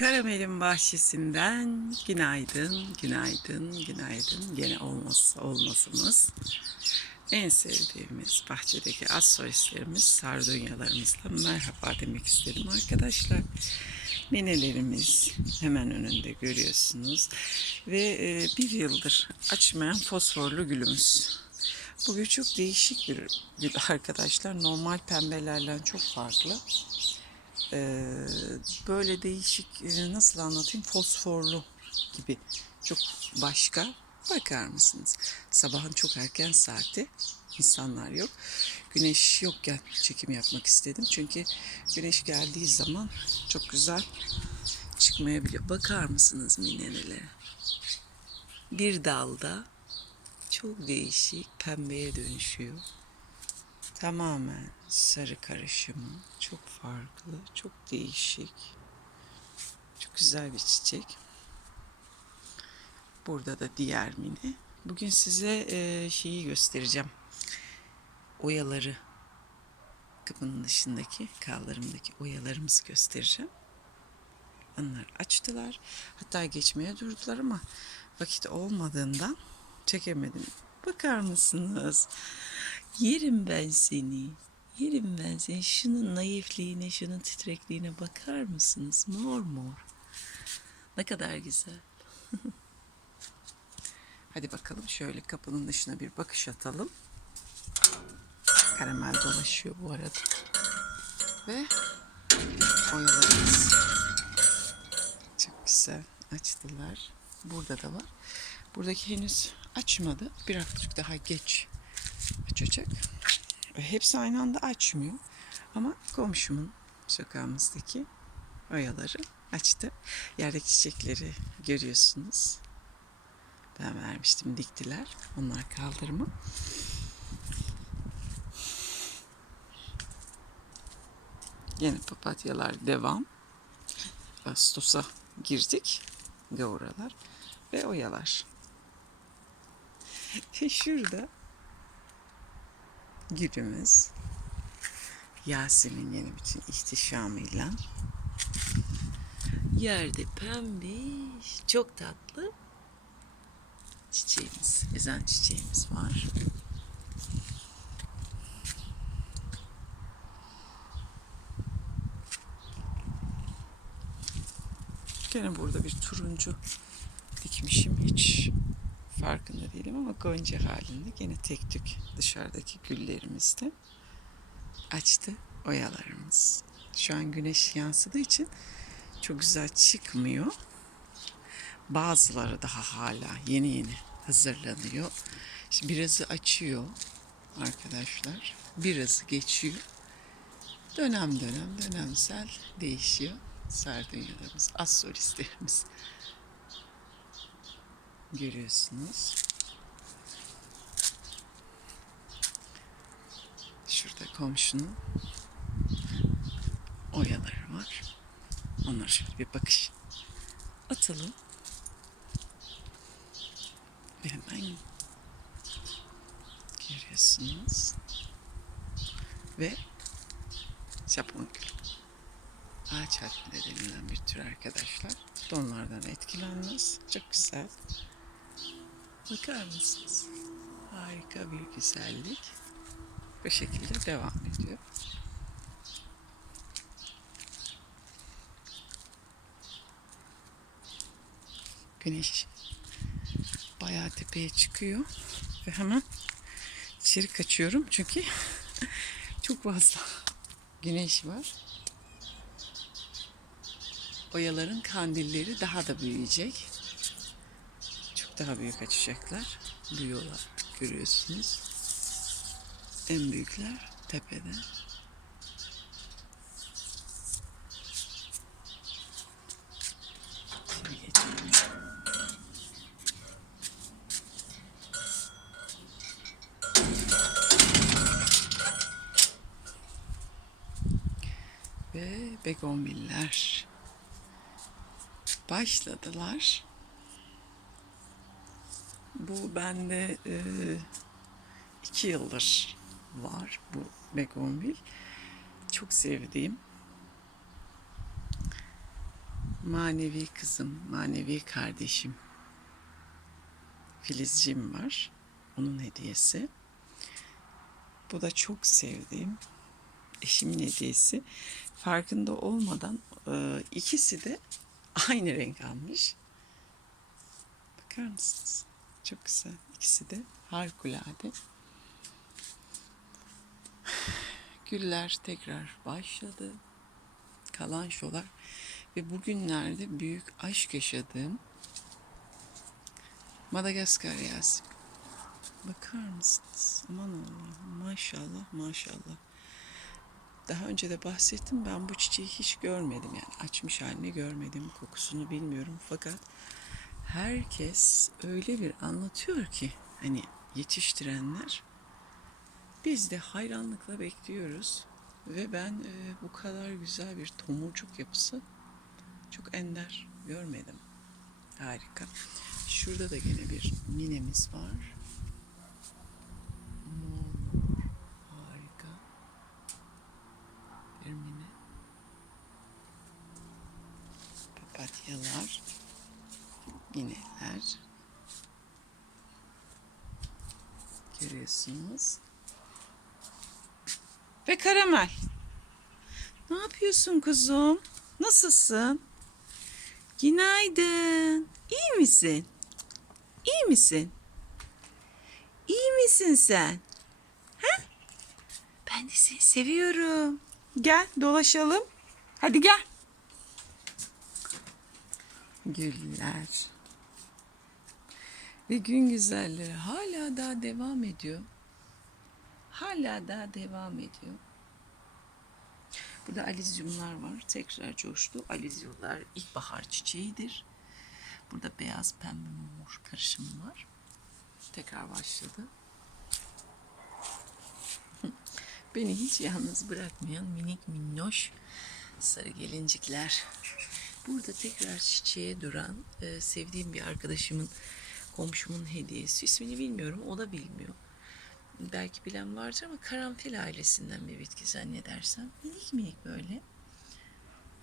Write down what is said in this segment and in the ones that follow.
Karamelin bahçesinden günaydın, günaydın, günaydın. Gene olmazsa olmazımız. En sevdiğimiz bahçedeki az solistlerimiz, sardunyalarımızla merhaba demek istedim arkadaşlar. Nenelerimiz hemen önünde görüyorsunuz. Ve e, bir yıldır açmayan fosforlu gülümüz. Bugün çok değişik bir gül arkadaşlar. Normal pembelerden çok farklı. Ee, böyle değişik e, nasıl anlatayım? Fosforlu gibi. Çok başka bakar mısınız? Sabahın çok erken saati insanlar yok. Güneş yokken çekim yapmak istedim. Çünkü güneş geldiği zaman çok güzel çıkmayabiliyor. Bakar mısınız minelere bir dalda çok değişik pembeye dönüşüyor. Tamamen sarı karışımı. Çok farklı, çok değişik. Çok güzel bir çiçek. Burada da diğer mini. Bugün size e, şeyi göstereceğim. Oyaları. Kapının dışındaki, kaldırımdaki oyalarımızı göstereceğim. Onlar açtılar. Hatta geçmeye durdular ama vakit olmadığından çekemedim. Bakar mısınız? Yerim ben seni. Yerim ben seni. Şunun naifliğine, şunun titrekliğine bakar mısınız? Mor mor. Ne kadar güzel. Hadi bakalım şöyle kapının dışına bir bakış atalım. Karamel dolaşıyor bu arada. Ve oyalarımız. Çok güzel açtılar. Burada da var. Buradaki henüz açmadı. Birazcık daha geç açacak. Hepsi aynı anda açmıyor. Ama komşumun sokağımızdaki oyaları açtı. Yerdeki çiçekleri görüyorsunuz. Ben vermiştim diktiler. Onlar kaldırımı. Yine papatyalar devam. Ağustos'a girdik. Gavuralar ve oyalar. Ve şurada gülümüz Yasemin yeni bütün ihtişamıyla yerde pembiş çok tatlı çiçeğimiz, ezen çiçeğimiz var. Gene burada bir turuncu dikmişim. Hiç farkında değilim ama gonca halinde gene tek tük dışarıdaki güllerimizde açtı oyalarımız. Şu an güneş yansıdığı için çok güzel çıkmıyor. Bazıları daha hala yeni yeni hazırlanıyor. Şimdi birazı açıyor arkadaşlar. Birazı geçiyor. Dönem dönem dönemsel değişiyor. Sardunyalarımız, az solistlerimiz görüyorsunuz. Şurada komşunun oyaları var. Onlara şöyle bir bakış atalım. Ve hemen görüyorsunuz. Ve Japon gülü. Ağaç harfinde denilen bir tür arkadaşlar. Donlardan etkilenmez. Çok güzel. Bakar mısınız? Harika bir güzellik. Bu şekilde devam ediyor. Güneş bayağı tepeye çıkıyor ve hemen içeri kaçıyorum çünkü çok fazla güneş var. Oyaların kandilleri daha da büyüyecek daha büyük açacaklar. Büyüyorlar. Görüyorsunuz. En büyükler tepede. Ve begonviller başladılar. Bu bende e, iki yıldır var bu begonvil. Çok sevdiğim manevi kızım, manevi kardeşim Filizciğim var. Onun hediyesi. Bu da çok sevdiğim eşimin hediyesi. Farkında olmadan e, ikisi de aynı renk almış. Bakar mısınız? Çok güzel. İkisi de harikulade. Güller tekrar başladı. Kalan şolar ve bugünlerde büyük aşk yaşadığım Madagaskar yazı. Bakar mısınız? Aman Allah'ım maşallah maşallah. Daha önce de bahsettim ben bu çiçeği hiç görmedim yani açmış halini görmedim kokusunu bilmiyorum fakat herkes öyle bir anlatıyor ki hani yetiştirenler biz de hayranlıkla bekliyoruz ve ben e, bu kadar güzel bir tomurcuk yapısı çok ender görmedim. Harika. Şurada da yine bir minemiz var. Harika. Bir mine. Papatyalar. Mineler. Görüyorsunuz. Ve karamel. Ne yapıyorsun kuzum? Nasılsın? Günaydın. İyi misin? İyi misin? İyi misin sen? Ha? Ben de seni seviyorum. Gel dolaşalım. Hadi gel. Güller. Ve gün güzelleri hala daha devam ediyor. Hala daha devam ediyor. Burada alizyumlar var. Tekrar coştu. Alizyumlar ilkbahar çiçeğidir. Burada beyaz pembe mor karışımı var. Tekrar başladı. Beni hiç yalnız bırakmayan minik minnoş sarı gelincikler. Burada tekrar çiçeğe duran e, sevdiğim bir arkadaşımın, komşumun hediyesi. İsmini bilmiyorum, o da bilmiyor. Belki bilen vardır ama karanfil ailesinden bir bitki zannedersem. Minik minik böyle.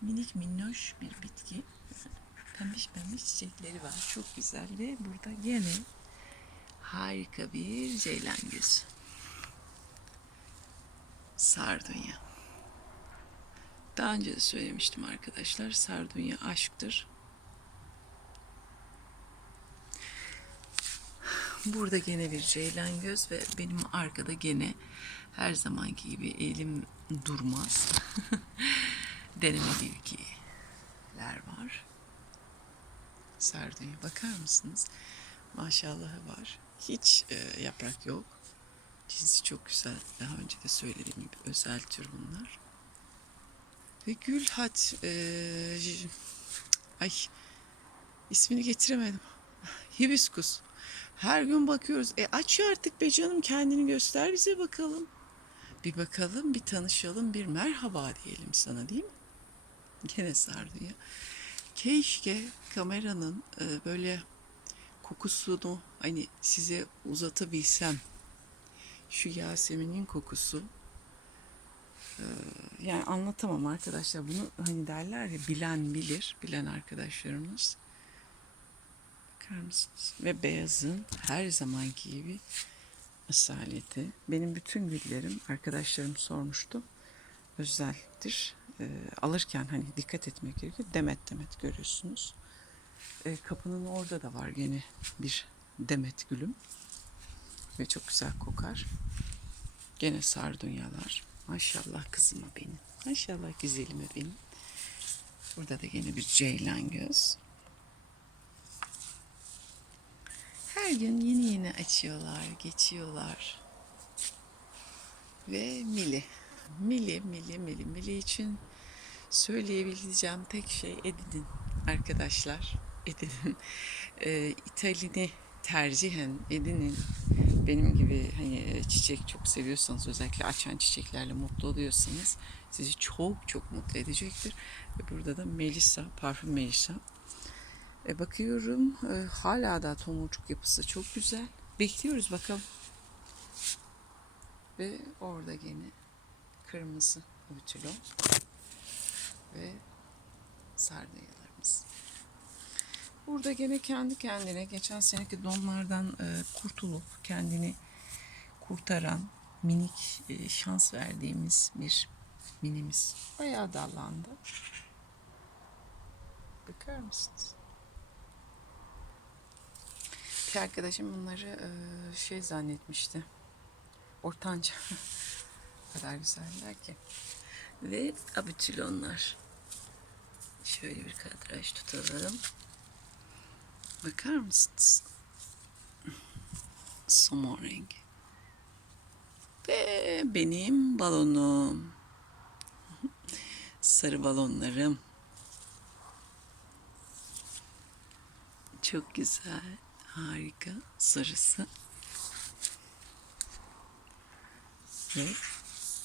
Minik minnoş bir bitki. Pembiş pembiş çiçekleri var. Çok güzel ve burada gene harika bir ceylan gözü. Sardunya. Daha önce de söylemiştim arkadaşlar. Sardunya aşktır. Burada gene bir ceylan göz ve benim arkada gene her zamanki gibi elim durmaz. Deneme bilgiler var. Sardunya bakar mısınız? Maşallahı var. Hiç e, yaprak yok. Cinsi çok güzel. Daha önce de söylediğim gibi özel tür bunlar. Ve gül hat e, ay ismini getiremedim. Hibiskus. Her gün bakıyoruz. E aç artık be canım kendini göster bize bakalım. Bir bakalım, bir tanışalım, bir merhaba diyelim sana değil mi? Gene sardunya. Keşke kameranın e, böyle kokusunu hani size uzatabilsem. Şu Yasemin'in kokusu. e, yani anlatamam arkadaşlar. Bunu hani derler ya bilen bilir. Bilen arkadaşlarımız. Bakar mısınız? Ve beyazın her zamanki gibi asaleti. Benim bütün güllerim arkadaşlarım sormuştu. Özeldir. E, alırken hani dikkat etmek gerekiyor. Demet demet görüyorsunuz. E, kapının orada da var gene bir demet gülüm. Ve çok güzel kokar. Gene sardunyalar. Maşallah kızıma benim. Maşallah güzelime benim. Burada da gene bir ceylan göz. Her gün yeni yeni açıyorlar, geçiyorlar. Ve Mili. Mili, Mili, Mili. Mili için söyleyebileceğim tek şey edinin arkadaşlar. Edinin. Ee, İtalini tercihen edinin. Benim gibi hani e, çiçek çok seviyorsanız özellikle açan çiçeklerle mutlu oluyorsanız sizi çok çok mutlu edecektir. Ve burada da Melisa, parfüm Melisa. E bakıyorum e, hala da tomurcuk yapısı çok güzel. Bekliyoruz bakalım. Ve orada gene kırmızı ütülü ve sardunyalar. güllerimiz. Burada gene kendi kendine geçen seneki donlardan e, kurtulup kendini kurtaran minik e, şans verdiğimiz bir minimiz. Bayağı dallandı. Bakar mısınız? Bir arkadaşım bunları şey zannetmişti. Ortanca. kadar güzeller ki. Ve abitülonlar. Şöyle bir kadraj tutalım. Bakar mısınız? Somon rengi. Ve benim balonum. Sarı balonlarım. Çok güzel. Harika. Sarısı. Ve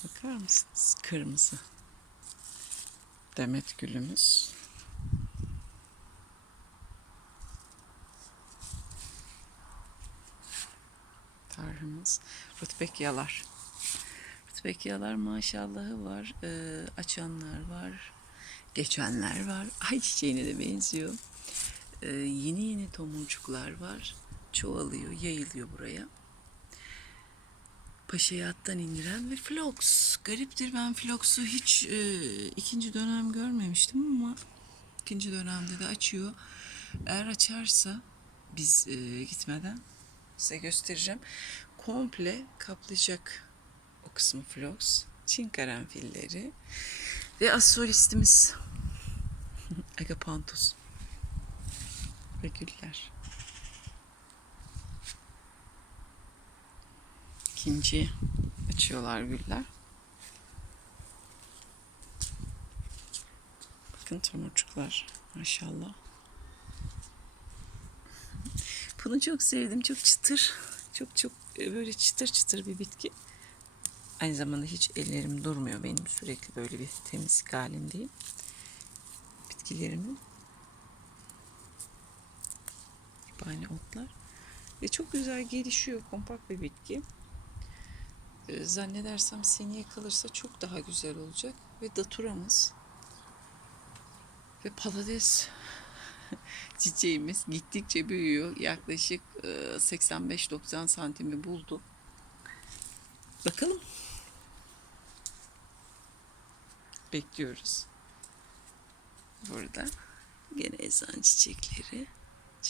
bakar mısınız? Kırmızı. Demet gülümüz. Tarhımız. Rutbekyalar. Rutbekyalar maşallahı var. Ee, açanlar var. Geçenler var. Ay çiçeğine de benziyor. Ee, yeni yeni tomurcuklar var. Çoğalıyor, yayılıyor buraya. Paşa'yı attan indiren ve Flox. Gariptir ben Flox'u hiç e, ikinci dönem görmemiştim ama ikinci dönemde de açıyor. Eğer açarsa biz e, gitmeden size göstereceğim. Komple kaplayacak o kısmı Flox. Çin karanfilleri ve asolistimiz Agapanthus ve güller. İkinci açıyorlar güller. Bakın tomurcuklar maşallah. Bunu çok sevdim. Çok çıtır. Çok çok e, böyle çıtır çıtır bir bitki. Aynı zamanda hiç ellerim durmuyor benim. Sürekli böyle bir temizlik halindeyim. Bitkilerimin. Yabani otlar. Ve çok güzel gelişiyor. Kompakt bir bitki. Ee, zannedersem seneye kalırsa çok daha güzel olacak. Ve daturamız ve patates çiçeğimiz gittikçe büyüyor. Yaklaşık e, 85-90 santimi buldu. Bakalım. Bekliyoruz. Burada gene ezan çiçekleri.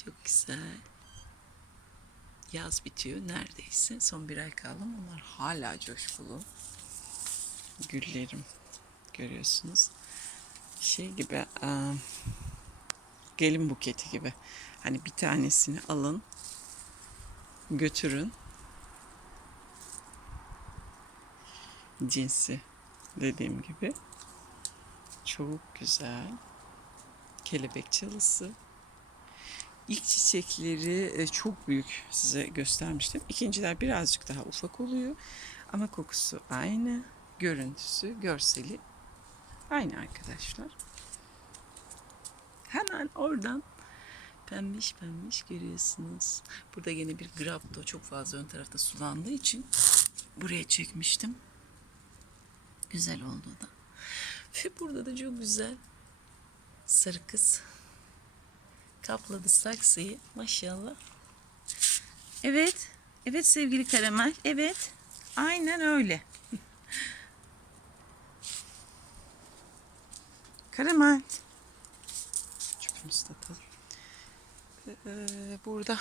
Çok güzel. Yaz bitiyor neredeyse. Son bir ay kaldı onlar hala coşkulu. Güllerim görüyorsunuz. Şey gibi e, gelin buketi gibi. Hani bir tanesini alın götürün cinsi dediğim gibi çok güzel kelebek çalısı İlk çiçekleri e, çok büyük size göstermiştim. İkinciler birazcık daha ufak oluyor. Ama kokusu aynı. Görüntüsü, görseli aynı arkadaşlar. Hemen oradan pembiş pembiş görüyorsunuz. Burada yine bir grapto çok fazla ön tarafta sulandığı için buraya çekmiştim. Güzel oldu da. Ve burada da çok güzel sarı kız kapladı saksıyı. Maşallah. Evet. Evet sevgili karamel. Evet. Aynen öyle. karamel. Çöpümüzü atalım. Ee, burada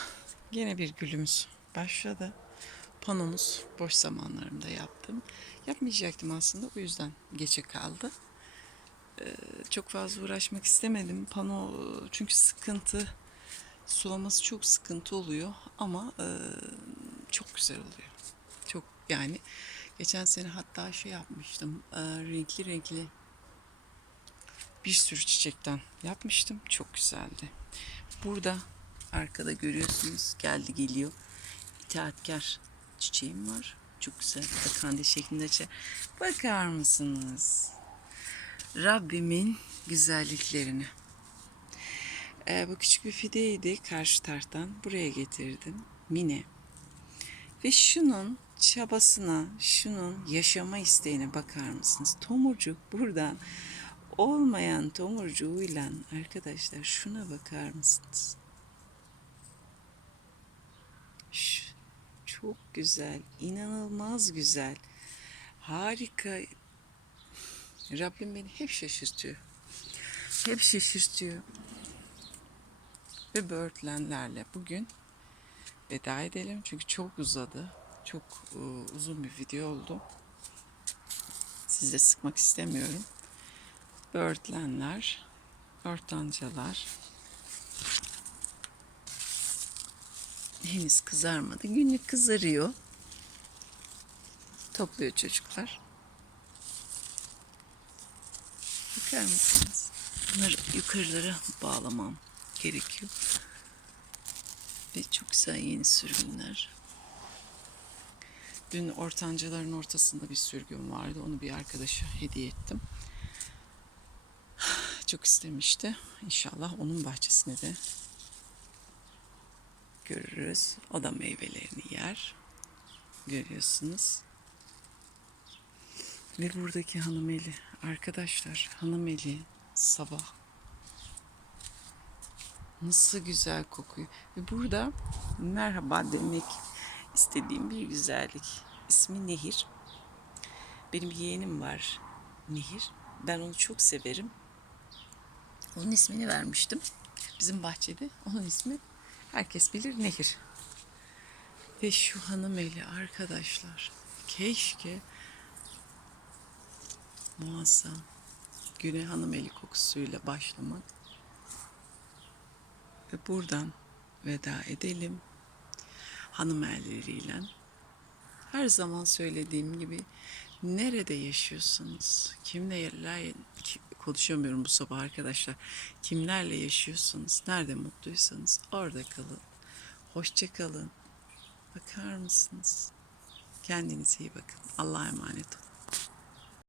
yine bir gülümüz başladı. Panomuz boş zamanlarımda yaptım. Yapmayacaktım aslında o yüzden geçe kaldı çok fazla uğraşmak istemedim. Pano çünkü sıkıntı, sulaması çok sıkıntı oluyor ama e, çok güzel oluyor. Çok yani geçen sene hatta şey yapmıştım. E, renkli renkli bir sürü çiçekten yapmıştım. Çok güzeldi. Burada arkada görüyorsunuz geldi geliyor. İtaatkar çiçeğim var. Çok güzel. Kandil şeklinde açar. Bakar mısınız? Rabbimin güzelliklerini. Ee, bu küçük bir fideydi karşı taraftan. Buraya getirdim. Mine. Ve şunun çabasına, şunun yaşama isteğine bakar mısınız? Tomurcuk buradan olmayan tomurcuğuyla arkadaşlar şuna bakar mısınız? Şu, çok güzel, inanılmaz güzel, harika. Rabbim beni hep şaşırtıyor. Hep şaşırtıyor. Ve böğürtlenlerle bugün veda edelim çünkü çok uzadı. Çok e, uzun bir video oldu. Sizi sıkmak istemiyorum. Böğürtlenler, ortancalar henüz kızarmadı. Günlük kızarıyor. Topluyor çocuklar. Bakar mısınız? Bunları yukarılara bağlamam gerekiyor. Ve çok güzel yeni sürgünler. Dün ortancaların ortasında bir sürgün vardı. Onu bir arkadaşa hediye ettim. Çok istemişti. İnşallah onun bahçesine de görürüz. O da meyvelerini yer. Görüyorsunuz. Ve buradaki hanımeli arkadaşlar hanımeli sabah nasıl güzel kokuyor. Ve burada merhaba demek istediğim bir güzellik. İsmi Nehir. Benim yeğenim var Nehir. Ben onu çok severim. Onun ismini vermiştim. Bizim bahçede onun ismi herkes bilir Nehir. Ve şu hanım eli arkadaşlar. Keşke muazzam güne hanım eli kokusuyla başlamak. Ve buradan veda edelim. Hanım elleriyle. Her zaman söylediğim gibi nerede yaşıyorsunuz? Kimlerle ki- konuşamıyorum bu sabah arkadaşlar. Kimlerle yaşıyorsunuz? Nerede mutluysanız orada kalın. Hoşça kalın. Bakar mısınız? Kendinize iyi bakın. Allah'a emanet olun.